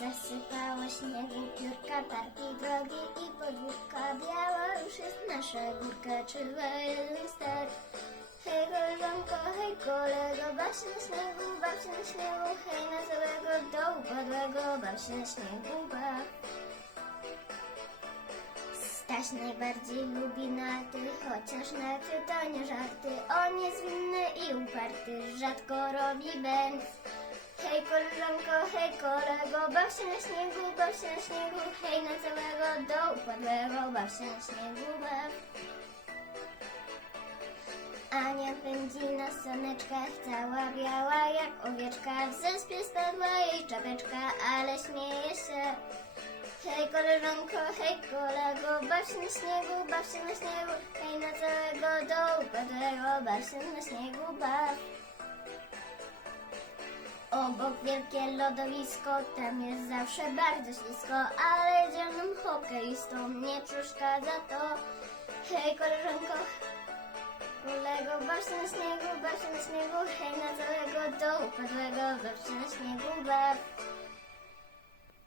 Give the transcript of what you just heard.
Zasypało śniegu piórka, parki, drogi i podwórka. Biała już jest nasza górka, czerwony star. Hej koleżanko, hej kolego, baw się na śniegu, baw się na śniegu. Hej na całego do upadłego, baw się na śniegu, baw. Staś najbardziej lubi narty, chociaż narty to nie żarty. On jest winny i uparty, rzadko robi bęc. Hej hej kolego, baw się na śniegu, baw się na śniegu. Hej na całego do upadłego, baw się na śniegu, baw. Ania pędzi na soneczkach, cała biała jak owieczka. W zespie spadła jej czapeczka, ale śmieje się. Hej koleżanko, hej kolego, baw się na śniegu, baw się na śniegu, hej na całego do upadłego, baw się na śniegu, baw. Obok wielkie lodowisko, tam jest zawsze bardzo ślisko, ale dzielnym hokeistom nie przeszkadza to. Hej koleżanko, kolego, baw się na śniegu, baw się na śniegu, hej na całego do upadłego, baw się na śniegu, baw.